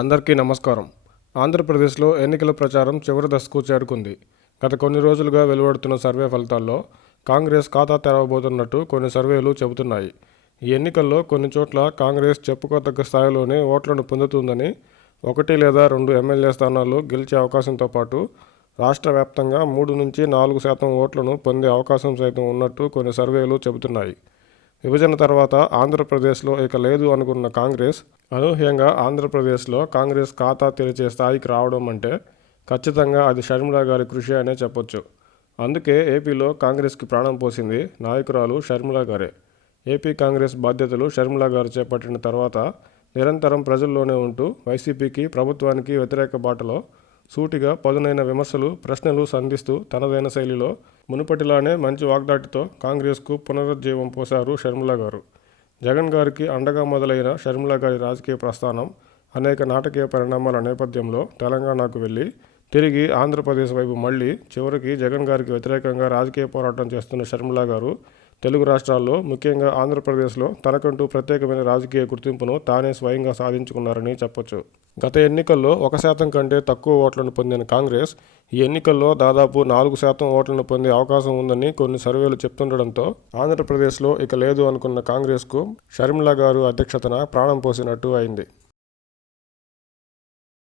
అందరికీ నమస్కారం. ఆంధ్రప్రదేశ్లో ఎన్నికల ప్రచారం చివరి దశకు చేరుకుంది. గత కొన్ని రోజులుగా వెలువడుతున్న సర్వే ఫలితాల్లో కాంగ్రెస్ ఖాతా తెరవబోతున్నట్టు కొన్ని సర్వేలు చెబుతున్నాయి. ఈ ఎన్నికల్లో కొన్ని చోట్ల కాంగ్రెస్ చెప్పుకోదగ్గ స్థాయిలోనే ఓట్లను పొందుతుందని, 1 లేదా 2 ఎమ్మెల్యే స్థానాలు గెలిచే అవకాశంతో పాటు రాష్ట్ర వ్యాప్తంగా 3 నుంచి 4% ఓట్లను పొందే అవకాశం సైతం ఉన్నట్టు కొన్ని సర్వేలు చెబుతున్నాయి. విభజన తర్వాత ఆంధ్రప్రదేశ్లో ఇక లేదు అనుకున్న కాంగ్రెస్ అనూహ్యంగా ఆంధ్రప్రదేశ్లో కాంగ్రెస్ ఖాతా తెరిచే స్థాయికి రావడం అంటే ఖచ్చితంగా అది షర్మిల గారి కృషి అనే చెప్పొచ్చు. అందుకే ఏపీలో కాంగ్రెస్కి ప్రాణం పోసింది నాయకురాలు షర్మిల గారే. ఏపీ కాంగ్రెస్ బాధ్యతలు షర్మిల గారు చేపట్టిన తర్వాత నిరంతరం ప్రజల్లోనే ఉంటూ వైసీపీకి, ప్రభుత్వానికి వ్యతిరేక బాటలో సూటిగా పదునైన విమర్శలు, ప్రశ్నలు సంధిస్తూ తనదైన శైలిలో మునుపటిలానే మంచి వాగ్దాటితో కాంగ్రెస్కు పునరుజ్జీవం పోశారు షర్మిల గారు. జగన్ గారికి అండగా మొదలైన షర్మిల గారి రాజకీయ ప్రస్థానం అనేక నాటకీయ పరిణామాల నేపథ్యంలో తెలంగాణకు వెళ్ళి తిరిగి ఆంధ్రప్రదేశ్ వైపు మళ్ళీ చివరికి జగన్ గారికి వ్యతిరేకంగా రాజకీయ పోరాటం చేస్తున్న షర్మిల గారు తెలుగు రాష్ట్రాల్లో, ముఖ్యంగా ఆంధ్రప్రదేశ్లో తనకంటూ ప్రత్యేకమైన రాజకీయ గుర్తింపును తానే స్వయంగా సాధించుకున్నారని చెప్పొచ్చు. గత ఎన్నికల్లో 1% కంటే తక్కువ ఓట్లను పొందిన కాంగ్రెస్ ఈ ఎన్నికల్లో దాదాపు 4% ఓట్లను పొందే అవకాశం ఉందని కొన్ని సర్వేలు చెప్తుండడంతో ఆంధ్రప్రదేశ్లో ఇక లేదు అనుకున్న కాంగ్రెస్కు షర్మిల గారు అధ్యక్షతన ప్రాణం పోసినట్టు అయింది.